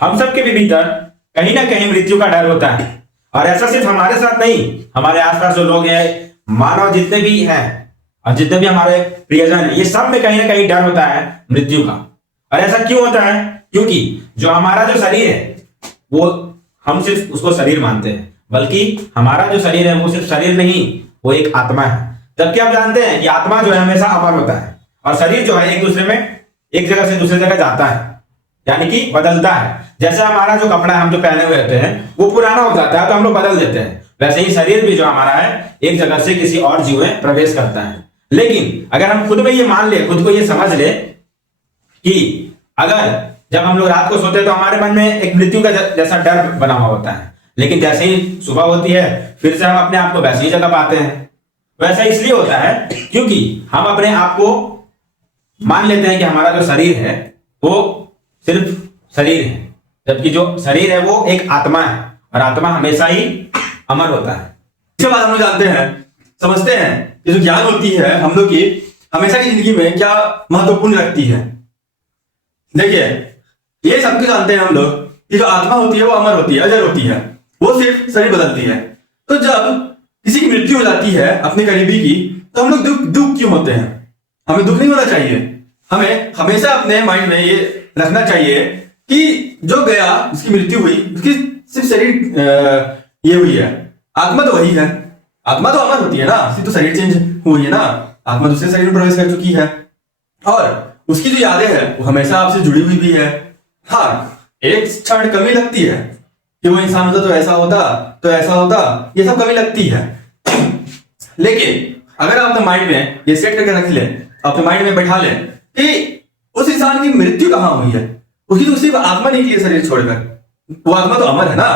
हम सबके भी भीतर कहीं ना कहीं मृत्यु का डर होता है। और ऐसा सिर्फ हमारे साथ नहीं, हमारे आसपास जो लोग हैं, मानव जितने भी हैं और जितने भी हमारे प्रियजन हैं, ये सब में कहीं ना कहीं डर होता है मृत्यु का। और ऐसा क्यों होता है? क्योंकि जो हमारा जो शरीर है वो हम सिर्फ उसको शरीर मानते हैं, बल्कि हमारा जो शरीर है वो सिर्फ शरीर नहीं, वो एक आत्मा है। जबकि आप जानते हैं कि आत्मा जो है हमेशा अमर होता है और शरीर जो है एक दूसरे में, एक जगह से दूसरी जगह जाता है, यानी कि बदलता है। जैसे हमारा जो कपड़ा हम जो पहने हुए रहते हैं वो पुराना हो जाता है तो हम लोग बदल देते हैं, वैसे ही शरीर भी जो हमारा है एक जगह से किसी और जीव में प्रवेश करता है। लेकिन अगर हम खुद में ये मान ले, खुद को ये समझ ले कि अगर जब हम लोग रात को सोते हैं तो हमारे मन में एक मृत्यु का जैसा डर बना हुआ होता है, लेकिन जैसे ही सुबह होती है फिर से हम अपने आप को वैसे ही जगह पाते हैं। वैसा इसलिए होता है क्योंकि हम अपने आप को मान लेते हैं कि हमारा जो शरीर है वो सिर्फ शरीर है, जबकि जो शरीर है वो एक आत्मा है और आत्मा हमेशा ही अमर होता है। इसके बाद हम लोग जानते हैं, समझते हैं कि जो ज्ञान होती है हम लोग की हमेशा की जिंदगी में क्या महत्वपूर्ण रखती है। देखिए, ये सब कुछ जानते हैं हम लोग कि जो आत्मा होती है वो अमर होती है, अजर होती है, वो सिर्फ शरीर बदलती है। तो जब किसी की मृत्यु हो जाती है अपने करीबी की, तो हम लोग दुख क्यों होते हैं? हमें दुख नहीं होना चाहिए। हमें हमेशा अपने माइंड में ये रखना चाहिए कि जो गया, जिसकी मृत्यु हुई, उसकी सिर्फ शरीर ये हुई है, आत्मा तो वही है। आत्मा तो अमर होती है ना, सिर्फ तो शरीर चेंज हुई है ना, आत्मा दूसरे शरीर में प्रवेश कर चुकी है और उसकी जो यादें हैं वो हमेशा आपसे जुड़ी हुई भी है। हाँ, एक क्षण कमी लगती है कि वो इंसान होता तो ऐसा होता, तो ऐसा होता, ये सब कमी लगती है। लेकिन अगर आप अपने माइंड में ये सेट करके रख ले, अपने माइंड में बैठा ले कि उस इंसान की मृत्यु कहां हुई है, उसकी तो सिर्फ आत्मा नहीं की शरीर छोड़कर, वो आत्मा तो अमर है ना।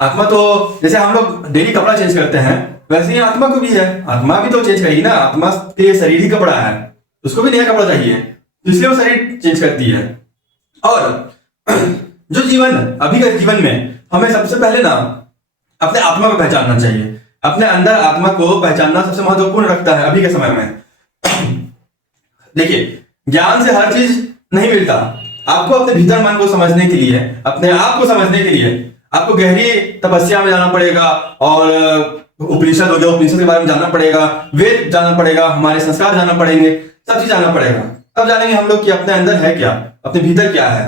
आत्मा तो जैसे हम लोग डेली कपड़ा चेंज करते हैं वैसे ही आत्मा को भी है, आत्मा भी तो चेंज करेगी ना। आत्मा के लिए शरीर ही कपड़ा है, उसको भी नया कपड़ा चाहिए, इसलिए वो शरीर चेंज करती है। और जो जीवन, अभी के जीवन में हमें सबसे पहले ना अपने आत्मा को पहचानना चाहिए। अपने अंदर आत्मा को पहचानना सबसे महत्वपूर्ण रखता है अभी के समय में। देखिए, ज्ञान से हर चीज नहीं मिलता। आपको अपने भीतर मन को समझने के लिए, अपने आप को समझने के लिए आपको गहरी तपस्या में जाना पड़ेगा और उपनिषद हो गया, उपनिषद के बारे में जानना पड़ेगा, वेद जानना पड़ेगा, हमारे संस्कार जानना पड़ेंगे, सब चीज जानना पड़ेगा। तब जानेंगे हम लोग कि अपने अंदर है क्या, अपने भीतर क्या है।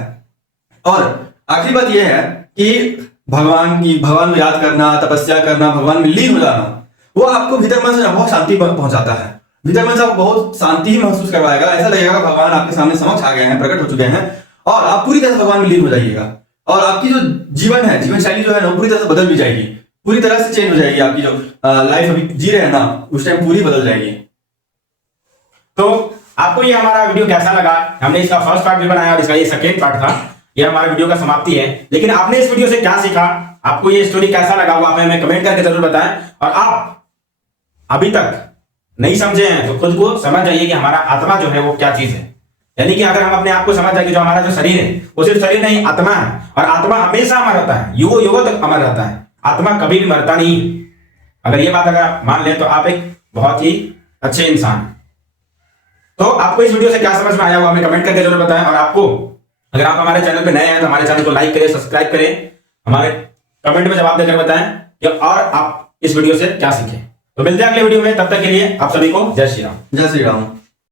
और आखिरी बात यह है कि भगवान को याद करना, तपस्या करना, भगवान में लीन हो जाना, वो आपको भीतर मन से बहुत शांति पहुंचाता है। भीतर मन से आपको बहुत शांति ही महसूस करवाएगा। ऐसा लगेगा भगवान आपके सामने समक्ष आ गए हैं, प्रकट हो चुके हैं और आप पूरी तरह से भगवान में लीन हो जाइएगा। और आपकी जो जीवन है, जीवन शैली जो है ना, पूरी तरह से बदल भी जाएगी, पूरी तरह से चेंज हो जाएगी। आपकी जो लाइफ अभी जी रहे हैं ना, उस टाइम पूरी बदल जाएगी। तो आपको ये हमारा वीडियो कैसा लगा? हमने इसका फर्स्ट पार्ट भी बनाया और इसका ये सेकेंड पार्ट था। ये हमारा वीडियो का समाप्ति है, लेकिन आपने इस वीडियो से क्या सीखा, आपको ये स्टोरी कैसा लगा वो आप हमें कमेंट करके जरूर बताएं। और आप अभी तक नहीं समझे हैं तो खुद को समझ जाइए कि हमारा आत्मा जो है वो क्या चीज है। यानी कि अगर हम अपने आप को समझ जाए कि जो हमारा जो शरीर है वो सिर्फ शरीर नहीं, आत्मा है, और आत्मा हमेशा अमर रहता है, युगों युगों तक अमर रहता है। आत्मा कभी भी मरता नहीं। अगर ये बात अगर आप मान लें तो आप एक बहुत ही अच्छे इंसान। तो आपको इस वीडियो से क्या समझ में आया वो हमें कमेंट करके जरूर बताएं। और आपको, अगर आप हमारे चैनल पे नए हैं तो हमारे चैनल को लाइक करें, सब्सक्राइब करें, हमारे कमेंट में जवाब देकर बताएं कि और आप इस वीडियो से क्या सीखें। तो मिलते हैं अगले वीडियो में, तब तक के लिए आप सभी को जय श्री राम। जय श्री राम।